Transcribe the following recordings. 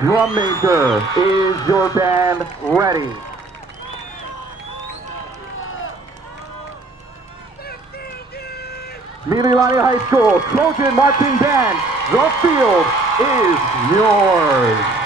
Drum major, is your band ready? Mililani High School Trojan Marching Band, the field is yours.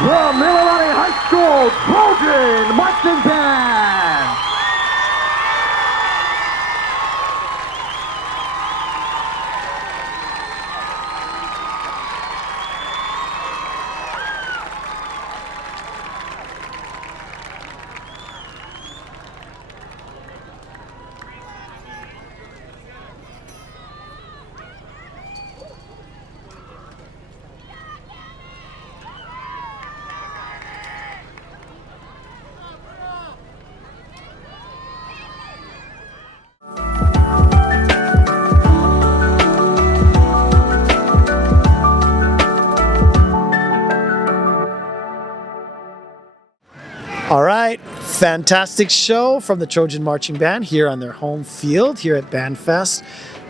The Mililani High School Trojan Marching Band. All right, fantastic show from the Trojan Marching Band here on their home field here at Bandfest.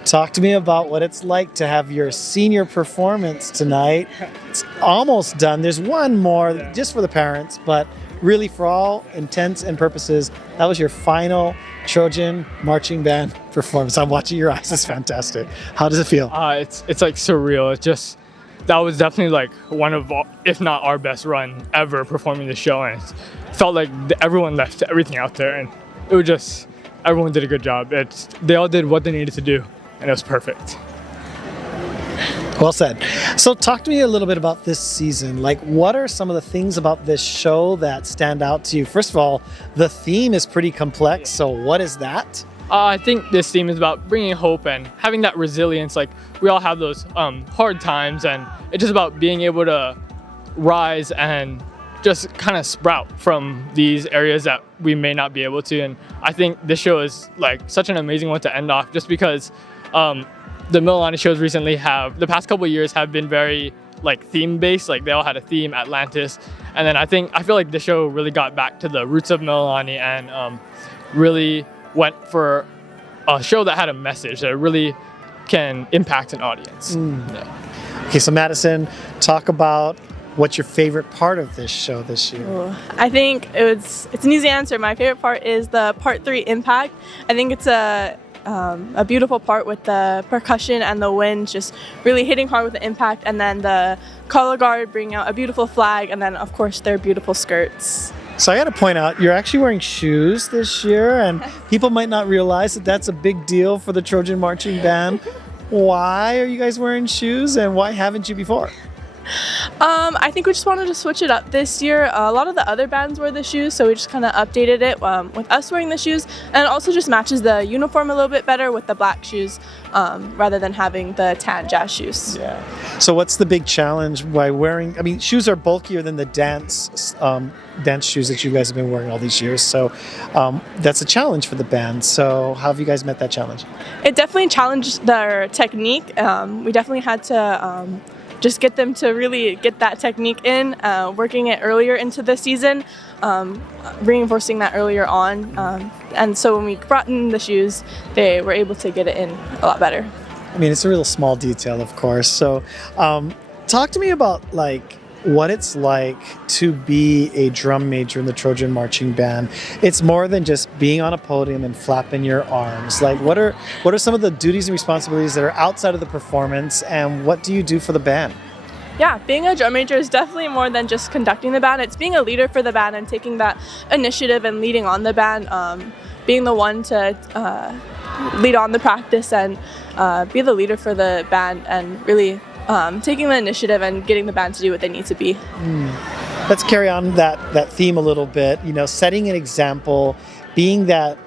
Talk to me about what it's like to have your senior performance tonight. It's almost done. There's one more just for the parents, but really for all intents and purposes, that was your final Trojan Marching Band performance. I'm watching your eyes. It's fantastic. How does it feel? It's like surreal. It's just, that was definitely like one of, if not our best run ever performing the show. And it felt like everyone left everything out there, and it was just, everyone did a good job. They all did what they needed to do, and it was perfect. Well said. So talk to me a little bit about this season. Like, what are some of the things about this show that stand out to you? First of all, the theme is pretty complex. So what is that? I think this theme is about bringing hope and having that resilience. Like, we all have those hard times, and it's just about being able to rise and just kind of sprout from these areas that we may not be able to. And I think this show is like such an amazing one to end off, just because the Mililani shows recently the past couple of years have been very like theme based. Like, they all had a theme, Atlantis. And then I feel like the show really got back to the roots of Mililani and really went for a show that had a message that really can impact an audience. Yeah. Okay, so Madison, talk about what's your favorite part of this show this year? Ooh, I think it's an easy answer. My favorite part is the part 3 impact. I think it's a beautiful part with the percussion and the wind just really hitting hard with the impact, and then the color guard bringing out a beautiful flag, and then of course their beautiful skirts. So I got to point out, you're actually wearing shoes this year, and people might not realize that that's a big deal for the Trojan Marching Band. Why are you guys wearing shoes, and why haven't you before? I think we just wanted to switch it up this year. A lot of the other bands wear the shoes, so we just kind of updated it with us wearing the shoes, and it also just matches the uniform a little bit better with the black shoes rather than having the tan jazz shoes. Yeah. So what's the big challenge by wearing? I mean, shoes are bulkier than the dance shoes that you guys have been wearing all these years. So that's a challenge for the band. So how have you guys met that challenge? It definitely challenged their technique. We definitely had to just get them to really get that technique in, working it earlier into the season, reinforcing that earlier on. And so when we brought in the shoes, they were able to get it in a lot better. I mean, it's a real small detail, of course. So talk to me about what it's like to be a drum major in the Trojan Marching Band. It's more than just being on a podium and flapping your arms. What are some of the duties and responsibilities that are outside of the performance, and what do you do for the band? Yeah, being a drum major is definitely more than just conducting the band. It's being a leader for the band and taking that initiative and leading on the band, being the one to lead on the practice and be the leader for the band, and really taking the initiative and getting the band to do what they need to be. Let's carry on that theme a little bit. Setting an example, being that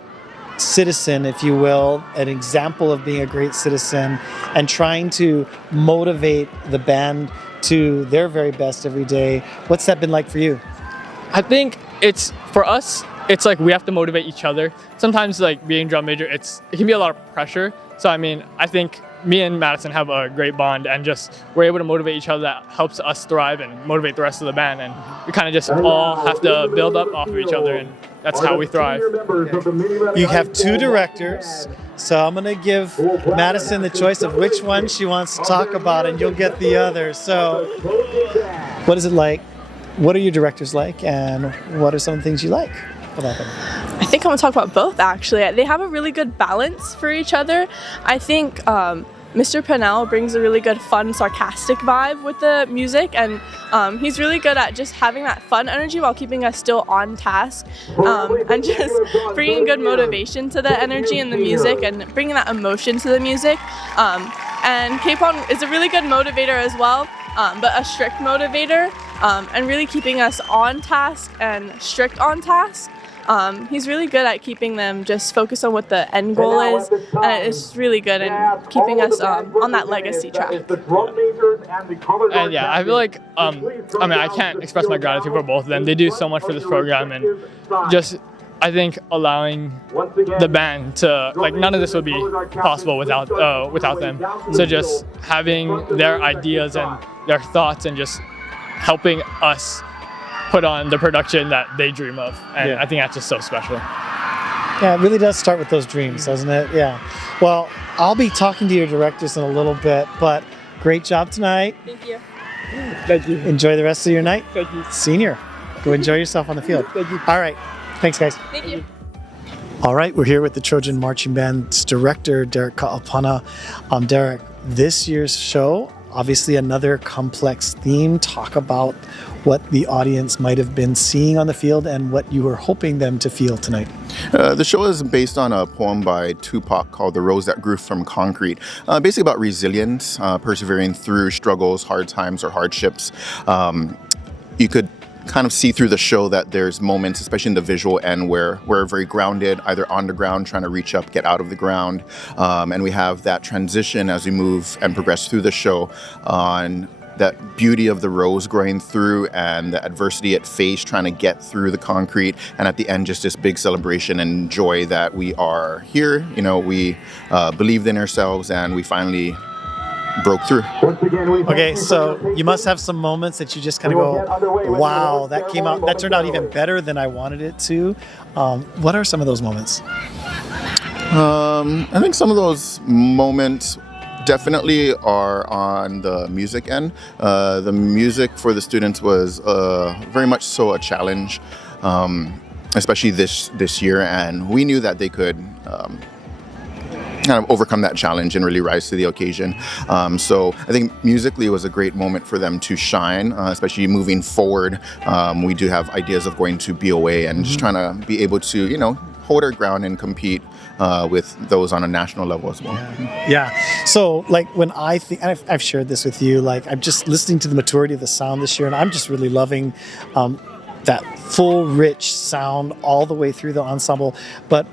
citizen, if you will, an example of being a great citizen, and trying to motivate the band to their very best every day. What's that been like for you? I think for us, it's like we have to motivate each other. Sometimes being drum major, it can be a lot of pressure. So I mean, I think me and Madison have a great bond, and just we're able to motivate each other. That helps us thrive and motivate the rest of the band, and we kind of just all have to build up off of each other, and that's how we thrive. You have two directors, so I'm going to give Madison the choice of which one she wants to talk about, and you'll get the other. So what is it like? What are your directors like, and what are some of the things you like about them? I think I'm going to talk about both, actually. They have a really good balance for each other. I think Mr. Pinell brings a really good, fun, sarcastic vibe with the music, and he's really good at just having that fun energy while keeping us still on task, and just bringing good motivation to the energy and the music, and bringing that emotion to the music. And Kaapana is a really good motivator as well, but a strict motivator, and really keeping us on task and strict on task. He's really good at keeping them just focused on what the end goal is, and it's really good at keeping us on that legacy track. And yeah, I feel like, I can't express my gratitude for both of them. They do so much for this program, and just, I think, allowing the band to, none of this would be possible without them. So just having their ideas and their thoughts, and just helping us put on the production that they dream of, and I think that's just so special. Yeah, it really does start with those dreams, doesn't it? Yeah. Well, I'll be talking to your directors in a little bit, but great job tonight. Thank you. Thank you. Enjoy the rest of your night. Thank you. Senior, go enjoy yourself on the field. Thank you. All right. Thanks, guys. Thank you. All right, we're here with the Trojan Marching Band's director, Derek Kaapana. Derek, this year's show, obviously another complex theme. Talk about what the audience might have been seeing on the field and what you were hoping them to feel tonight. The show is based on a poem by Tupac called The Rose That Grew From Concrete, basically about resilience, persevering through struggles, hard times, or hardships. You could kind of see through the show that there's moments, especially in the visual end, where we're very grounded, either on the ground, trying to reach up, get out of the ground. And we have that transition as we move and progress through the show on that beauty of the rose growing through and the adversity it faced trying to get through the concrete, and at the end just this big celebration and joy that we are here. We believed in ourselves and we finally broke through. Okay, so you must have some moments that you just kind of go, wow, that turned out even better than I wanted it to. What are some of those moments? I think some of those moments definitely are on the music end. The music for the students was very much so a challenge, especially this year, and we knew that they could kind of overcome that challenge and really rise to the occasion. So I think musically it was a great moment for them to shine, especially moving forward. We do have ideas of going to BOA and just trying to be able to, hold our ground and compete with those on a national level as well. Yeah. So like when I think, and I've shared this with you, like I'm just listening to the maturity of the sound this year, and I'm just really loving that full, rich sound all the way through the ensemble. But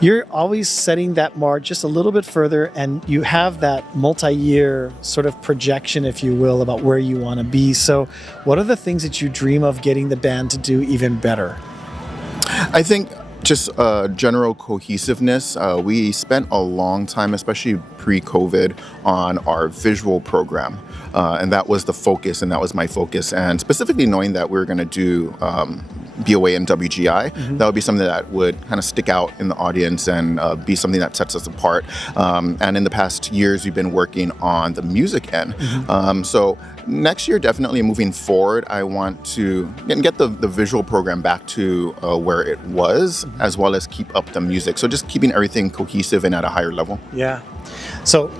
you're always setting that mark just a little bit further, and you have that multi-year sort of projection, if you will, about where you want to be. So what are the things that you dream of getting the band to do even better? I think just general cohesiveness. We spent a long time, especially pre-COVID, on our visual program. And that was the focus, and that was my focus. And specifically knowing that we were going to do BOA and WGI, that would be something that would kind of stick out in the audience and be something that sets us apart. And in the past years, we've been working on the music end. So next year, definitely moving forward, I want to get the visual program back to where it was, as well as keep up the music. So just keeping everything cohesive and at a higher level. Yeah. So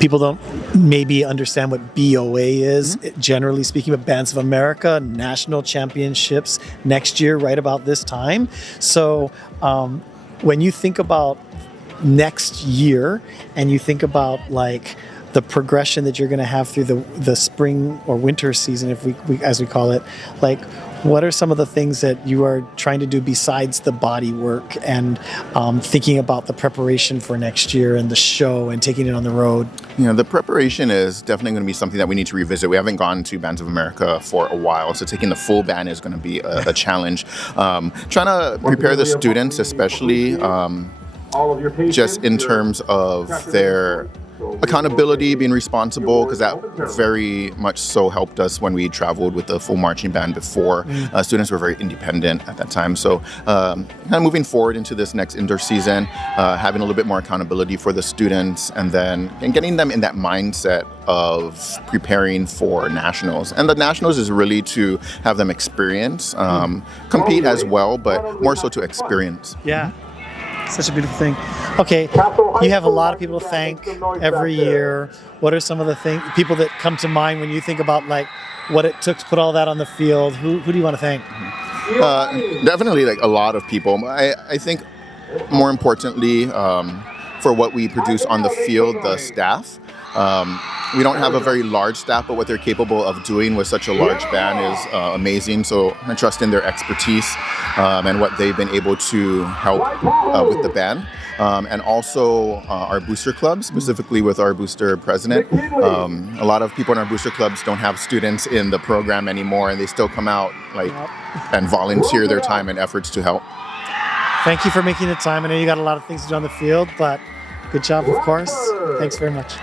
people don't maybe understand what BOA is, generally speaking, but Bands of America, national championships next year, right about this time. So when you think about next year and you think about like the progression that you're going to have through the spring or winter season, if we as we call it, like what are some of the things that you are trying to do besides the body work and thinking about the preparation for next year and the show and taking it on the road? You know, the preparation is definitely going to be something that we need to revisit. We haven't gone to Bands of America for a while, so taking the full band is going to be a challenge. Trying to prepare the students, especially just in terms of their accountability, being responsible, because that very much so helped us when we traveled with the full marching band before. Students were very independent at that time. So kind of moving forward into this next indoor season, having a little bit more accountability for the students, and getting them in that mindset of preparing for nationals. And the nationals is really to have them experience, compete as well, but more so to experience. Yeah. Such a beautiful thing. Okay, you have a lot of people to thank every year. What are some of the people that come to mind when you think about like what it took to put all that on the field? Who do you want to thank? Definitely like a lot of people. I think more importantly, for what we produce on the field, the staff. We don't have a very large staff, but what they're capable of doing with such a large band is amazing. So I trust in their expertise and what they've been able to help with the band. And also our booster clubs, specifically with our booster president. A lot of people in our booster clubs don't have students in the program anymore, and they still come out and volunteer their time and efforts to help. Thank you for making the time. I know you got a lot of things to do on the field, but good job, of course. Thanks very much.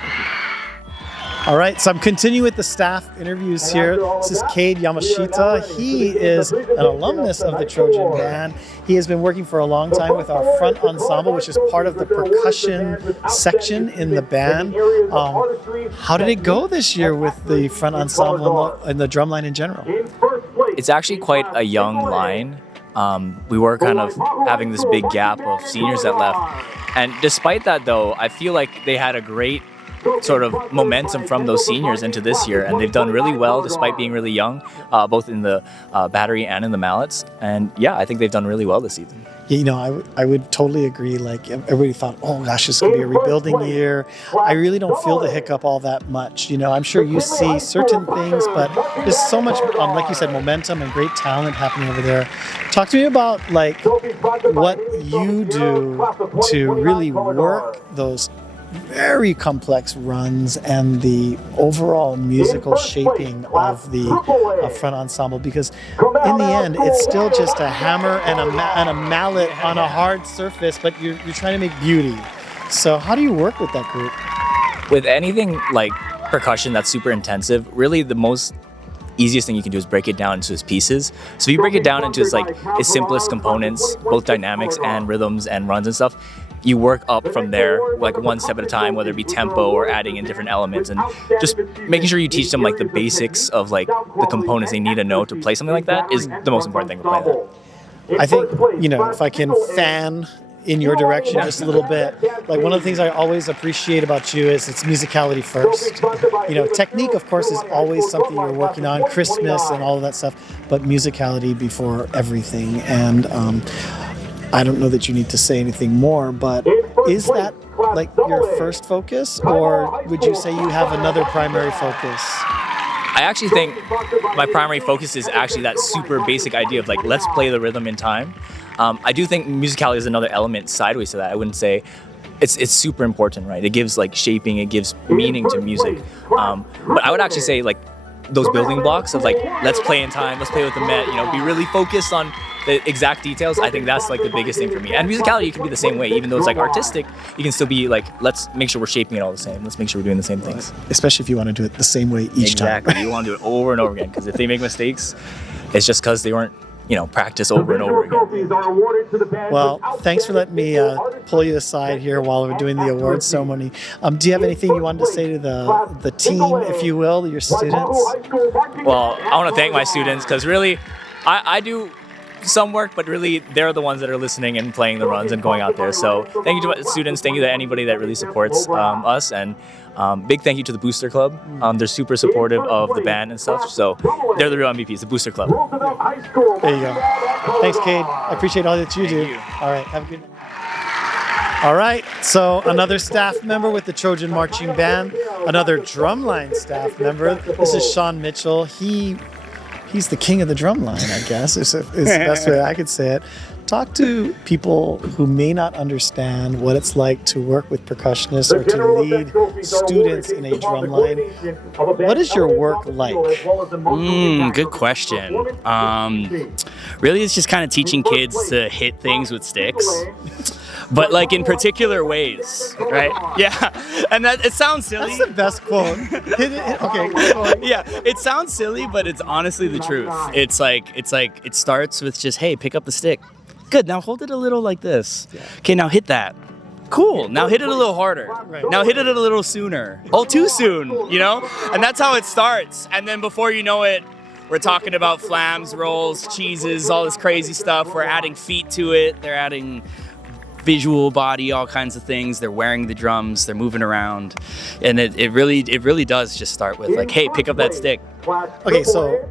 All right, so I'm continuing with the staff interviews here. This is 𝗦𝗕𝗦𝗖𝗥𝗕𝗕. He is an alumnus of the Trojan Band. He has been working for a long time with our front ensemble, which is part of the percussion section in the band. How did it go this year with the front ensemble and the drumline in general? It's actually quite a young line. We were kind of having this big gap of seniors that left. And despite that, though, I feel like they had a great sort of momentum from those seniors into this year, and they've done really well despite being really young, both in the battery and in the mallets. And yeah, I think they've done really well this season. Yeah, you know, I would totally agree. Like everybody thought, oh gosh, this is going to be a rebuilding year. I really don't feel the hiccup all that much. You know, I'm sure you see certain things, but there's so much, like you said, momentum and great talent happening over there. Talk to me about like what you do to really work those very complex runs and the overall musical shaping of the front ensemble, because in the end it's still just a hammer and a mallet on a hard surface, but you're trying to make beauty. So how do you work with that group? With anything like percussion that's super intensive, really the most easiest thing you can do is break it down into its pieces. So if you break it down into its simplest components, both dynamics and rhythms and runs and stuff, you work up from there, like one step at a time, whether it be tempo or adding in different elements, and just making sure you teach them like the basics of like the components they need to know to play something like that is the most important thing to play that. I think, you know, if I can fan in your direction just a little bit, like one of the things I always appreciate about you is it's musicality first. You know, technique, of course, is always something you're working on, crispness and all of that stuff, but musicality before everything. And I don't know that you need to say anything more, but is that like your first focus, or would you say you have another primary focus? I actually think my primary focus is actually that super basic idea of like, let's play the rhythm in time. I do think musicality is another element sideways to that. I wouldn't say it's super important, right? It gives like shaping, it gives meaning to music. But I would actually say like those building blocks of like, let's play in time, let's play with the met, you know, be really focused on the exact details. I think that's like the biggest thing for me. And musicality can be the same way, even though it's like artistic, you can still be like, let's make sure we're shaping it all the same. Let's make sure we're doing the same things. Especially if you want to do it the same way each time. Exactly. You want to do it over and over again, because if they make mistakes, it's just because they weren't, you know, practice over and over again. Well, thanks for letting me pull you aside here while we're doing the awards ceremony. Do you have anything you wanted to say to the team, if you will, your students? Well, I want to thank my students, because really, I do some work, but really they're the ones that are listening and playing the runs and going out there. So thank you to my students, thank you to anybody that really supports us, and big thank you to the Booster Club. They're super supportive of the band and stuff, so they're the real MVPs, the Booster Club. There you go. Thanks, Cade. I appreciate all that you do. All right, have a good night. All right, so another staff member with the Trojan Marching Band, another Drumline staff member. This is Sean Mitchell. He's the king of the drumline, I guess, is the best way I could say it. Talk to people who may not understand what it's like to work with percussionists or to lead students in a drumline. What is your work like? Good question. Really, it's just kind of teaching kids to hit things with sticks, but like in particular ways, right? Yeah, and that it sounds silly. That's the best quote. Okay. Yeah, it sounds silly, but it's honestly the truth. It's like it starts with just, hey, pick up the stick. Good. Now hold it a little like this. Okay, now hit that. Cool. Now hit it a little harder. Now hit it a little sooner. Oh, too soon, you know? And that's how it starts. And then before you know it, we're talking about flams, rolls, cheeses, all this crazy stuff. We're adding feet to it. They're adding visual body, all kinds of things. They're wearing the drums. They're moving around. And it really does just start with like, hey, pick up that stick. Okay, so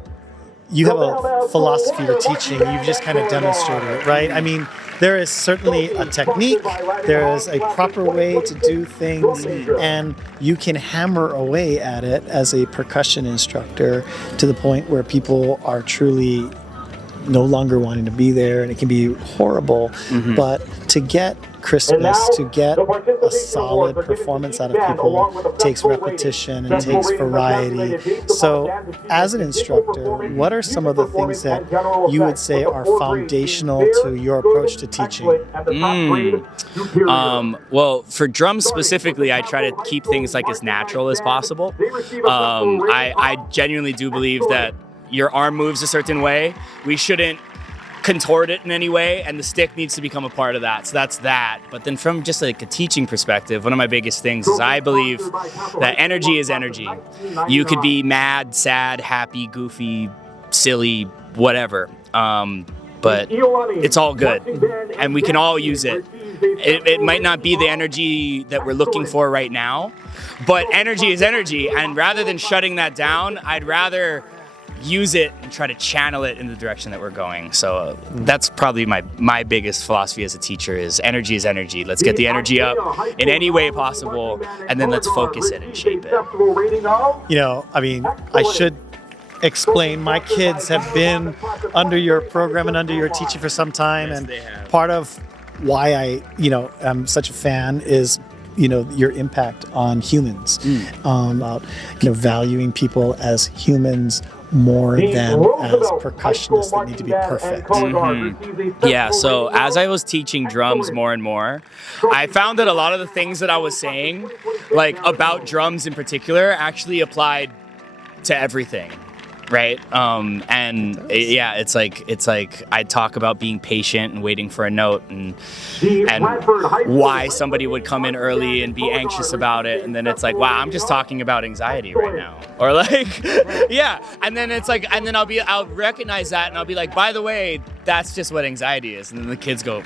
you have a philosophy to teaching. You've just kind of demonstrated it, right? I mean, there is certainly a technique. There is a proper way to do things, and you can hammer away at it as a percussion instructor to the point where people are truly no longer wanting to be there, and it can be horrible. But to get crispness, to get a solid performance out of people takes repetition and takes variety. So as an instructor, what are some of the things that you would say are foundational to your approach to teaching? Well, for drums specifically, I try to keep things like as natural as possible. I genuinely do believe that your arm moves a certain way. We shouldn't contort it in any way, and the stick needs to become a part of that. So that's that. But then from just like a teaching perspective, one of my biggest things is I believe that energy is energy. You could be mad, sad, happy, goofy, silly, whatever. But it's all good, and we can all use it. It might not be the energy that we're looking for right now, but energy is energy. And rather than shutting that down, I'd rather use it and try to channel it in the direction that we're going. So that's probably my biggest philosophy as a teacher is energy is energy. Let's get the energy up in any way possible, and then let's focus it and shape it. You know, I mean, I should explain, my kids have been under your program and under your teaching for some time, and part of why I, am such a fan is, your impact on humans, about, valuing people as humans more than as percussionists that need to be perfect. Yeah, so as I was teaching drums more and more, I found that a lot of the things that I was saying, like about drums in particular, actually applied to everything. Right. It's like I talk about being patient and waiting for a note and why somebody would come in early and be anxious about it. And then it's like, wow, I'm just talking about anxiety right now. Or like, yeah. And then it's like, and then I'll recognize that and I'll be like, by the way, that's just what anxiety is. And then the kids go,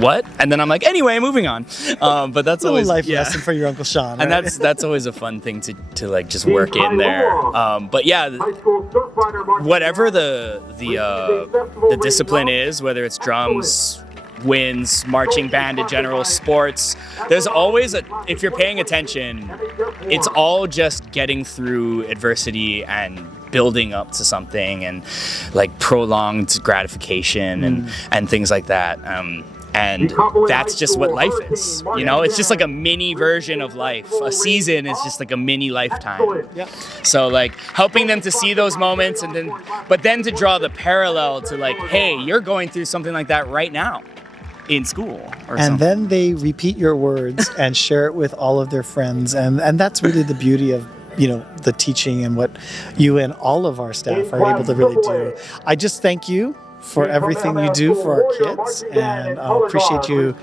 what? And then I'm like, anyway, moving on. But that's always a life lesson for your Uncle Sean. And right? that's always a fun thing to like just work in there. But yeah, whatever the discipline is, whether it's drums, wins, marching band in general, sports. There's always if you're paying attention, it's all just getting through adversity and building up to something, and like prolonged gratification and things like that. And that's just what life is, you know? It's just like a mini version of life. A season is just like a mini lifetime. Yeah. So like helping them to see those moments, but then to draw the parallel to like, hey, you're going through something like that right now in school or and something. then they repeat your words and share it with all of their friends. And that's really the beauty of, you know, the teaching and what you and all of our staff are able to really do. I just thank you for everything you do for our kids, and appreciate you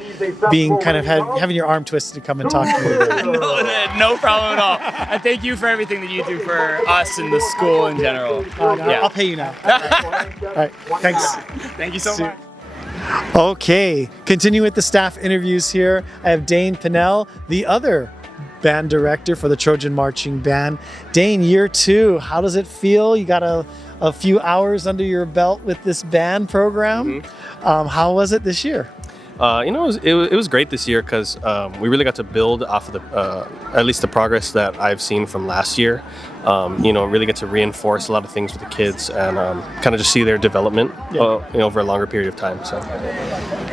being kind of having your arm twisted to come and talk to me. No problem at all. And thank you for everything that you do for us and the school in general. I'll pay you now. All right, thanks. Thank you so much. Okay, continue with the staff interviews here. I have Dane Pinell, the other band director for the Trojan Marching Band. Dane, year 2, how does it feel? You got a few hours under your belt with this band program. How was it this year? You know, it was great this year because we really got to build off of at least the progress that I've seen from last year. You know, really get to reinforce a lot of things with the kids and kind of just see their development you know, over a longer period of time.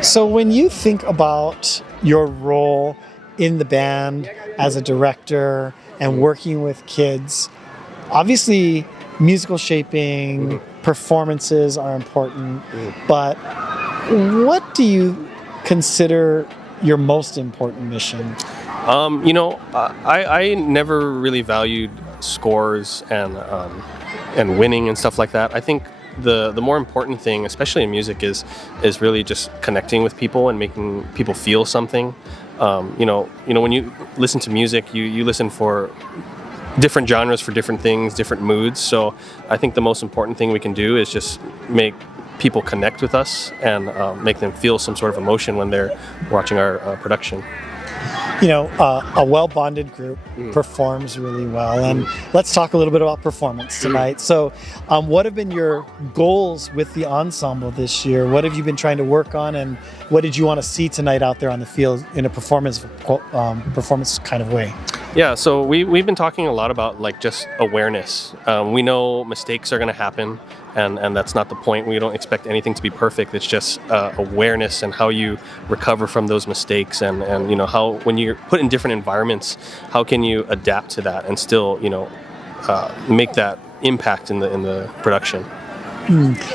So when you think about your role in the band as a director and working with kids, obviously musical shaping, performances are important, but what do you consider your most important mission? You know, I never really valued scores and winning and stuff like that. I think the more important thing, especially in music, is really just connecting with people and making people feel something. You know, when you listen to music, you listen for different genres for different things, different moods. So I think the most important thing we can do is just make people connect with us and make them feel some sort of emotion when they're watching our production. You know, a well-bonded group performs really well. And let's talk a little bit about performance tonight. So what have been your goals with the ensemble this year? What have you been trying to work on, and what did you want to see tonight out there on the field in a performance kind of way? Yeah, so we've been talking a lot about like just awareness. We know mistakes are going to happen, and that's not the point. We don't expect anything to be perfect. It's just awareness and how you recover from those mistakes, and you know, how when you're put in different environments, how can you adapt to that and still, you know, make that impact in the production.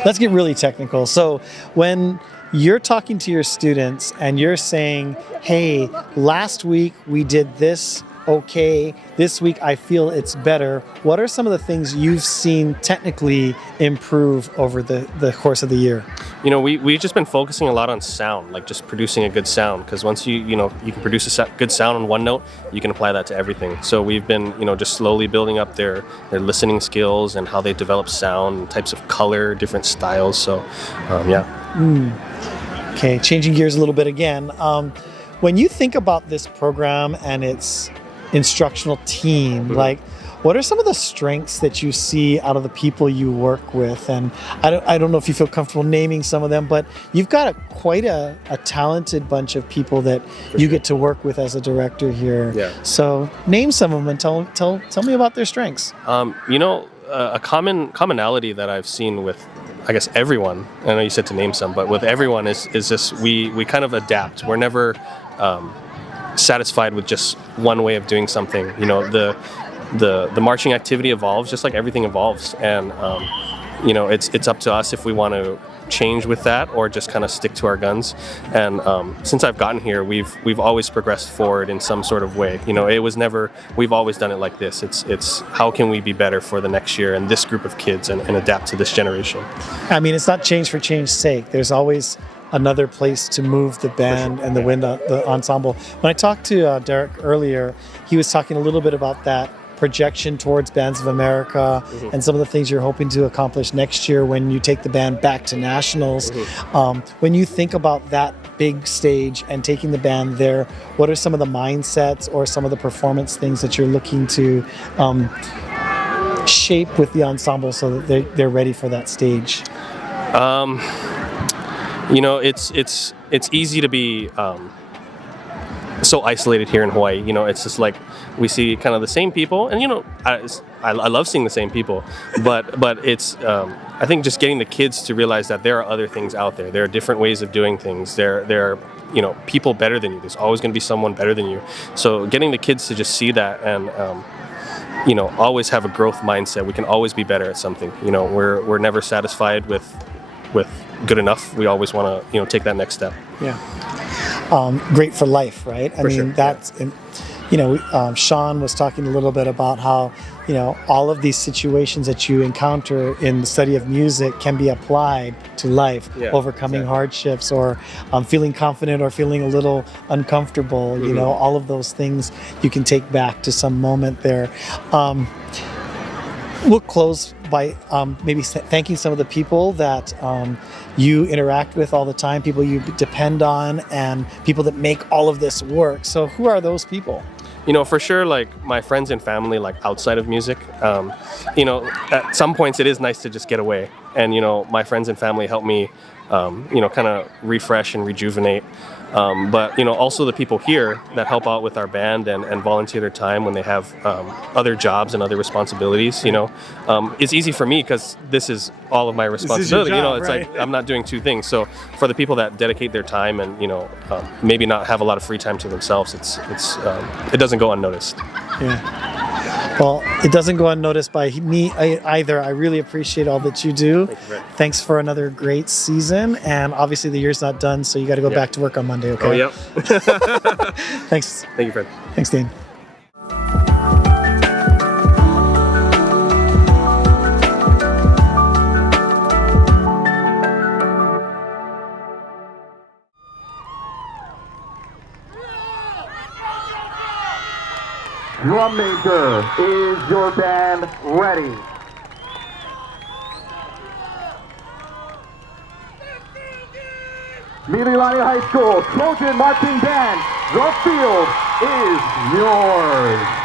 Let's get really technical. So when you're talking to your students and you're saying, hey, last week we did this okay, this week I feel it's better, what are some of the things you've seen technically improve over the course of the year? You know, we've just been focusing a lot on sound, like just producing a good sound, because once you can produce a good sound on one note, you can apply that to everything. So we've been, you know, just slowly building up their listening skills and how they develop sound, types of color, different styles. So, yeah. Okay, changing gears a little bit again. When you think about this program and its instructional team, like, what are some of the strengths that you see out of the people you work with? And I don't know if you feel comfortable naming some of them, but you've got quite a talented bunch of people that you get to work with as a director here. Yeah. So name some of them and tell me about their strengths. You know, a commonality that I've seen with, I guess, everyone, I know you said to name some, but with everyone is just we kind of adapt. We're never satisfied with just one way of doing something. You know, the marching activity evolves just like everything evolves, and you know, it's up to us if we want to change with that or just kind of stick to our guns. And since I've gotten here, we've always progressed forward in some sort of way. You know, it was never, we've always done it like this. It's how can we be better for the next year and this group of kids and adapt to this generation. I mean, it's not change for change's sake. There's always another place to move the band and the ensemble. When I talked to Derek earlier, he was talking a little bit about that projection towards Bands of America and some of the things you're hoping to accomplish next year when you take the band back to nationals. When you think about that big stage and taking the band there, what are some of the mindsets or some of the performance things that you're looking to shape with the ensemble so that they're ready for that stage? You know, it's easy to be so isolated here in Hawaii. You know, it's just like we see kind of the same people, and you know, I love seeing the same people, but it's I think just getting the kids to realize that there are other things out there. There are different ways of doing things. There are, you know, people better than you. There's always going to be someone better than you. So getting the kids to just see that and you know, always have a growth mindset. We can always be better at something. You know, we're never satisfied with good enough. We always want to, you know, take that next step. Yeah. Great for life, right? I mean, sure, that's, you know, Sean was talking a little bit about how, you know, all of these situations that you encounter in the study of music can be applied to life, overcoming hardships or feeling confident or feeling a little uncomfortable, you know, all of those things you can take back to some moment there. We'll close by maybe thanking some of the people that you interact with all the time, people you depend on, and people that make all of this work. So who are those people? You know, for sure, like my friends and family, like outside of music, you know, at some points it is nice to just get away. And, you know, my friends and family help me, you know, kind of refresh and rejuvenate. But, you know, also the people here that help out with our band and volunteer their time when they have other jobs and other responsibilities, you know. It's easy for me because this is all of my responsibility. Job, you know, it's right? like I'm not doing two things. So for the people that dedicate their time and, you know, maybe not have a lot of free time to themselves, it doesn't go unnoticed. Yeah. Well, it doesn't go unnoticed by me either. I really appreciate all that you do. Thank you, Fred. Thanks for another great season. And obviously the year's not done, so you got to go back to work on Monday, okay? Oh, yep. Thanks. Thank you, Fred. Thanks, Dane. Drum major, is your band ready? Mililani High School Trojan Marching Band, the field is yours.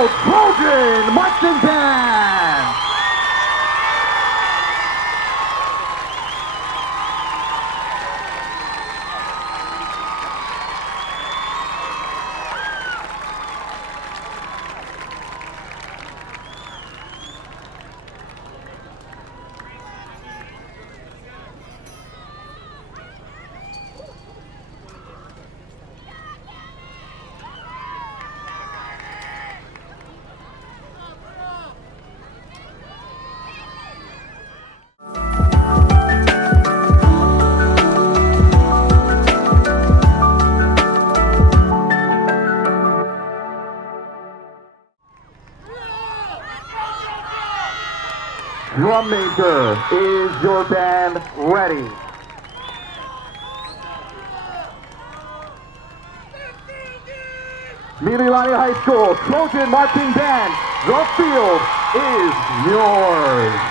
High School Trojan Marching Band. Drum major, is your band ready? Mililani High School Trojan Marching Band, the field is yours.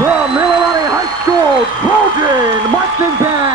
The Mililani High School Trojan Marching Band.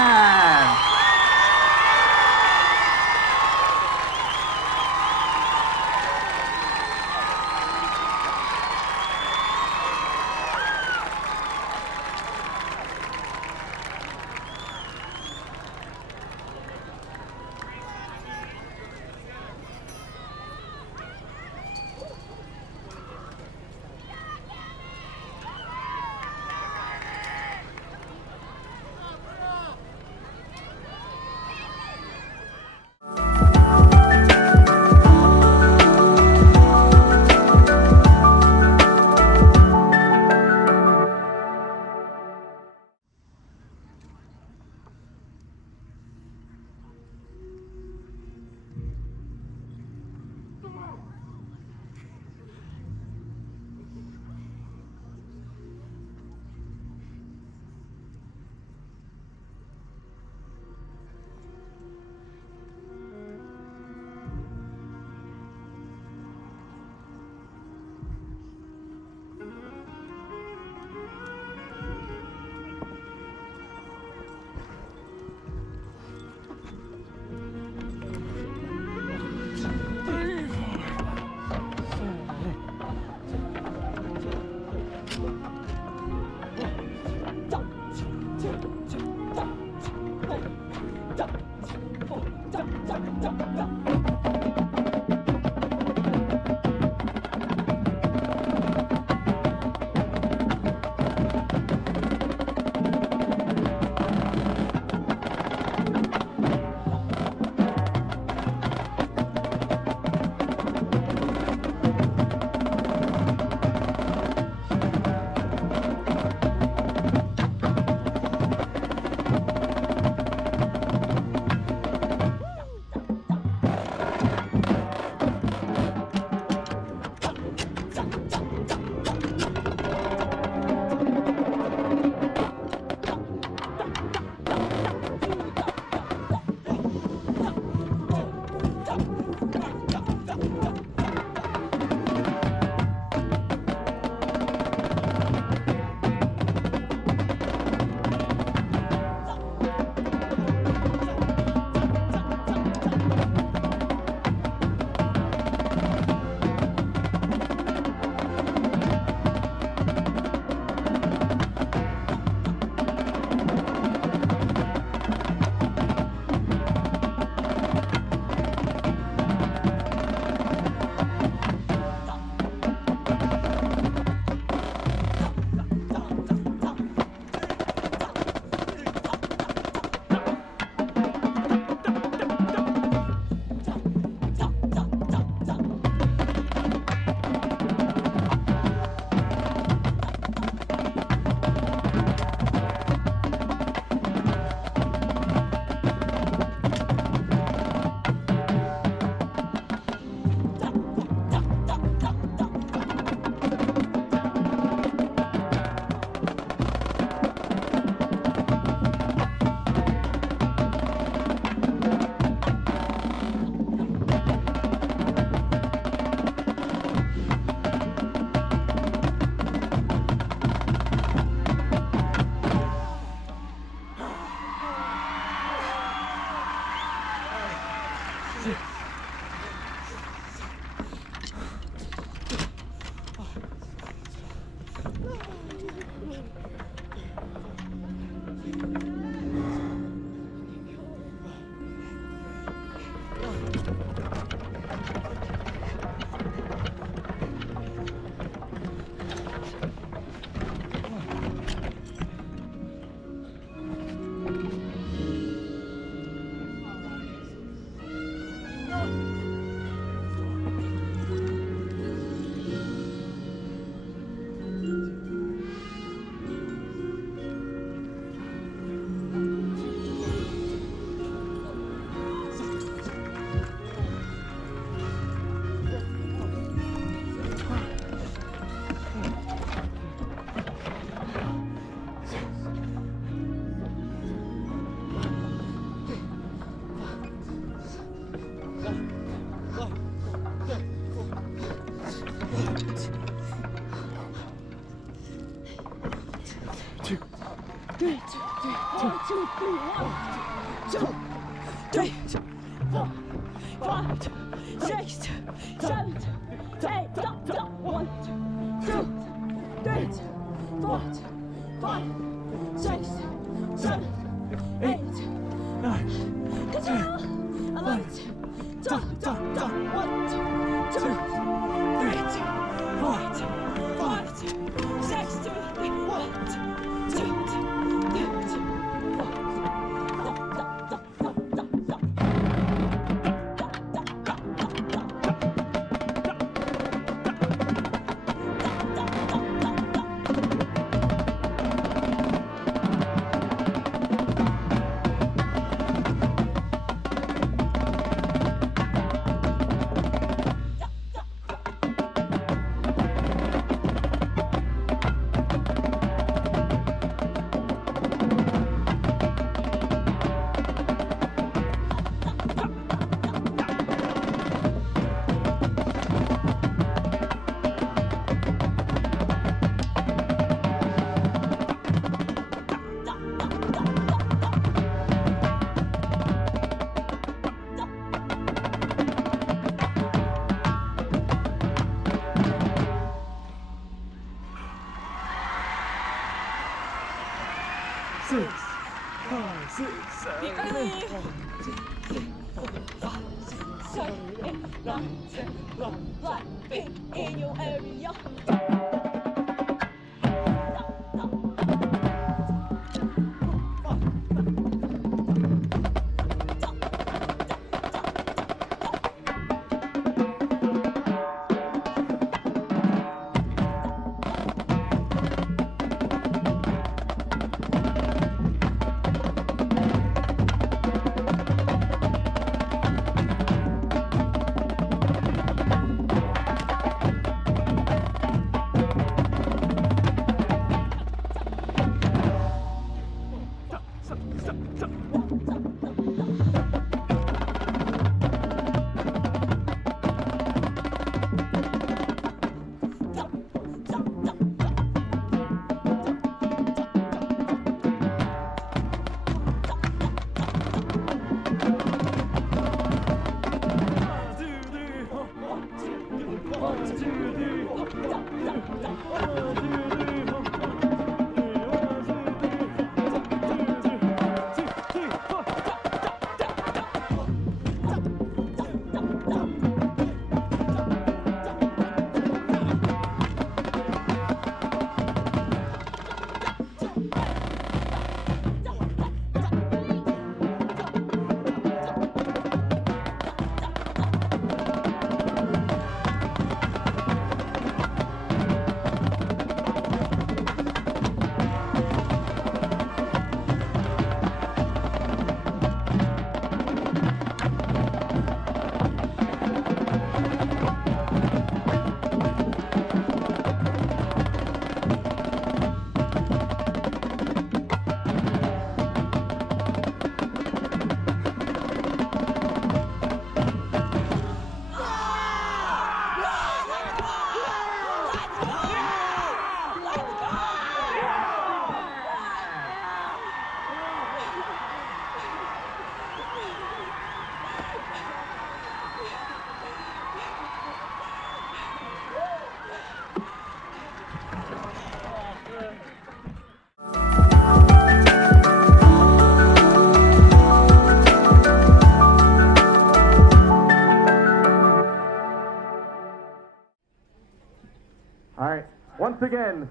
All right, once again,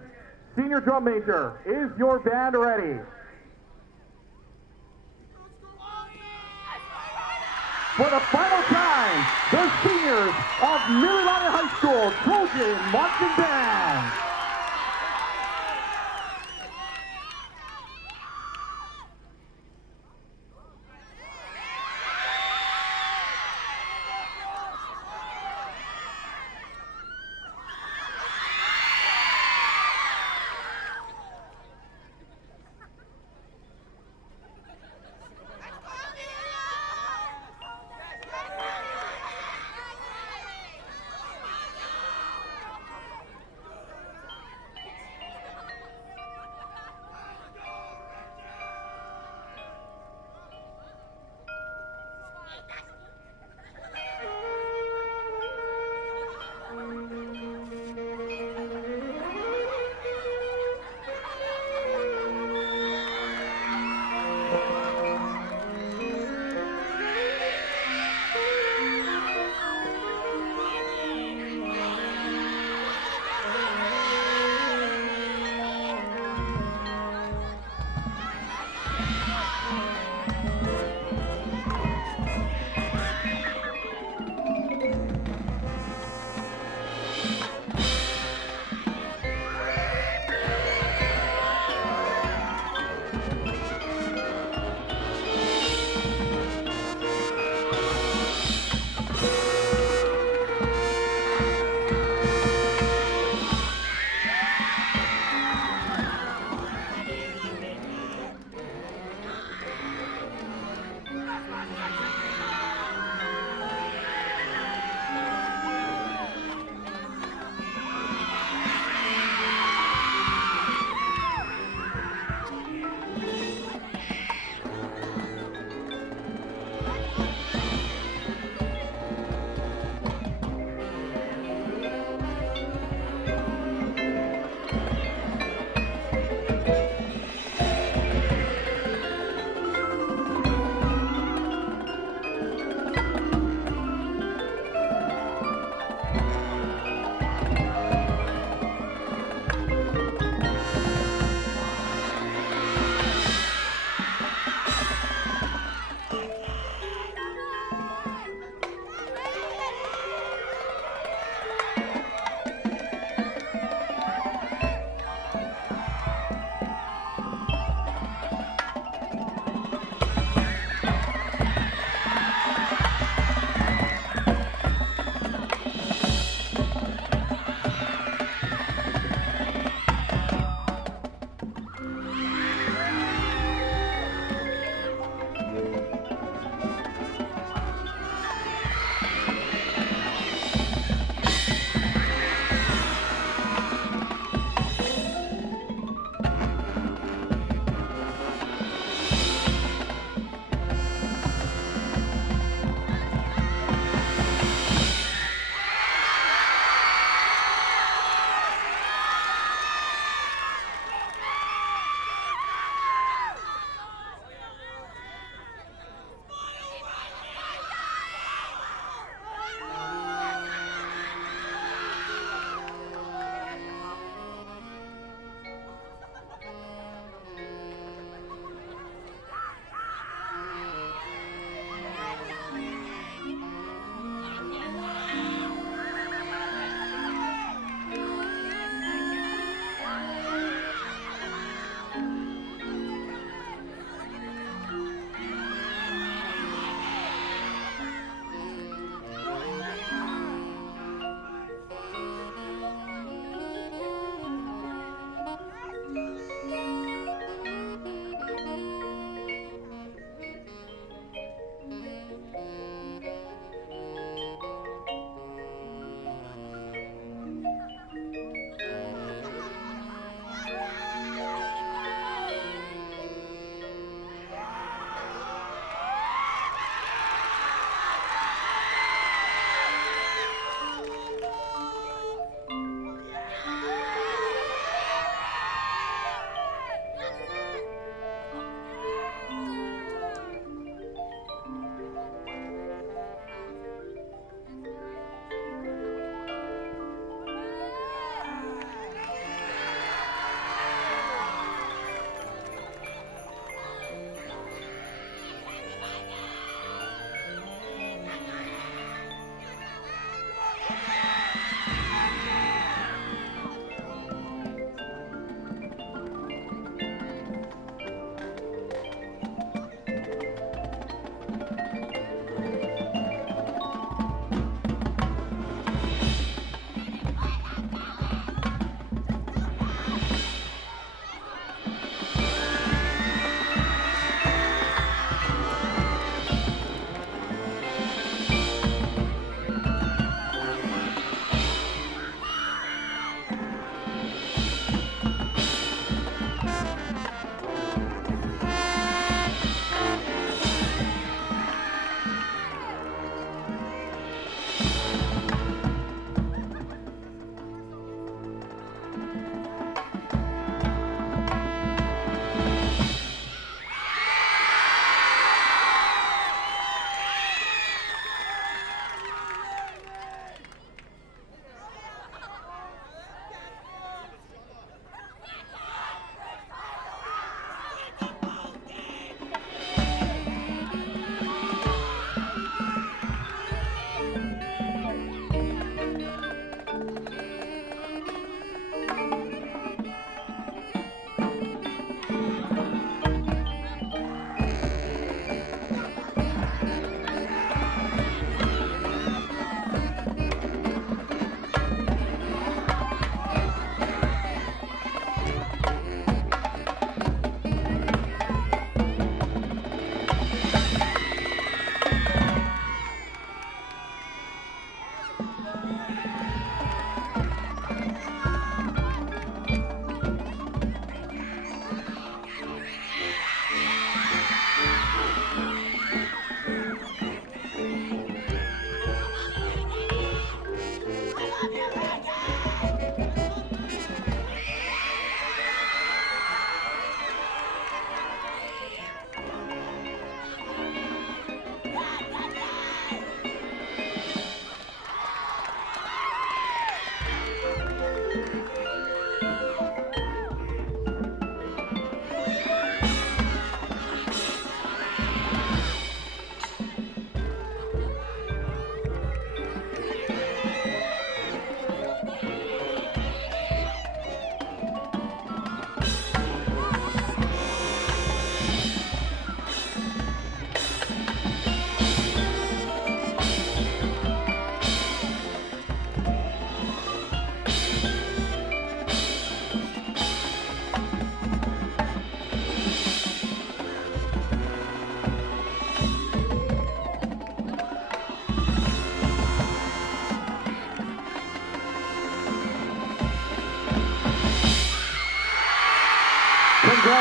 senior drum major, is your band ready? For the final time, the seniors of Mililani High School Trojan Marching Band.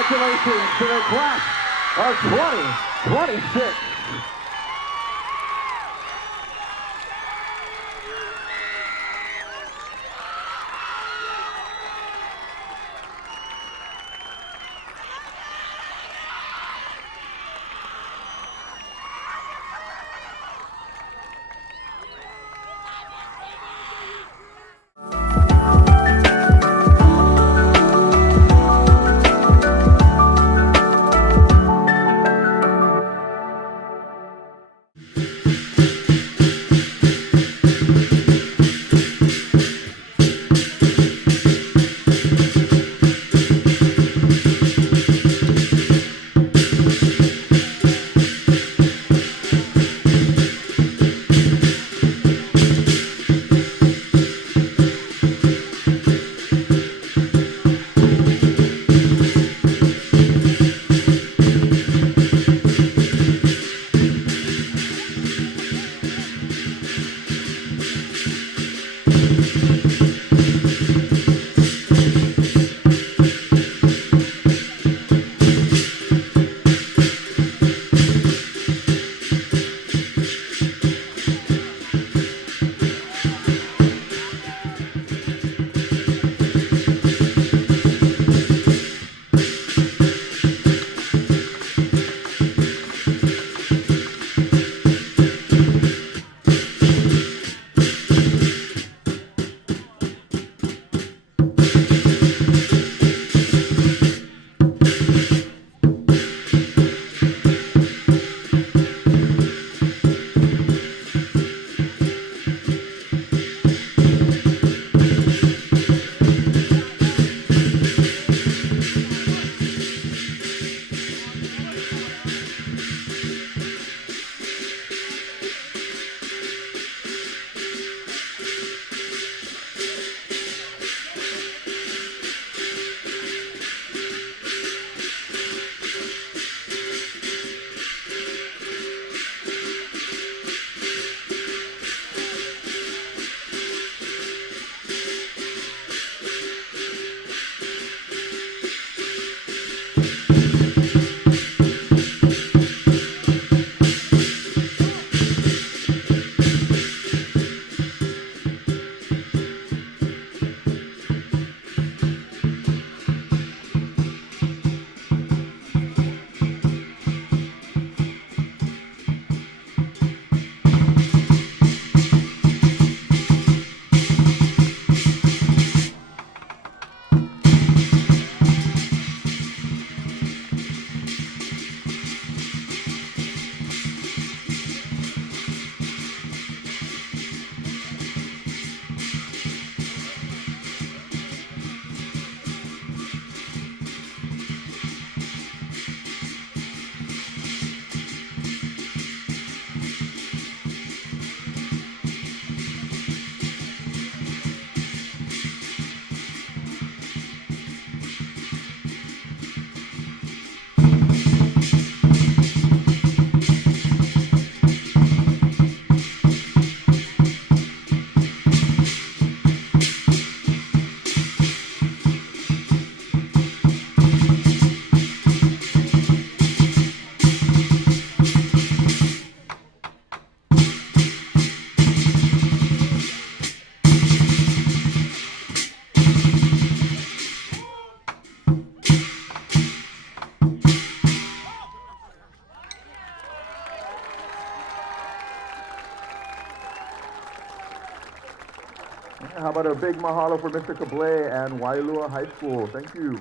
Congratulations to the class of 2026. How about a big mahalo for Mr. 𝗕𝗕𝗕 and Waialua High School? Thank you.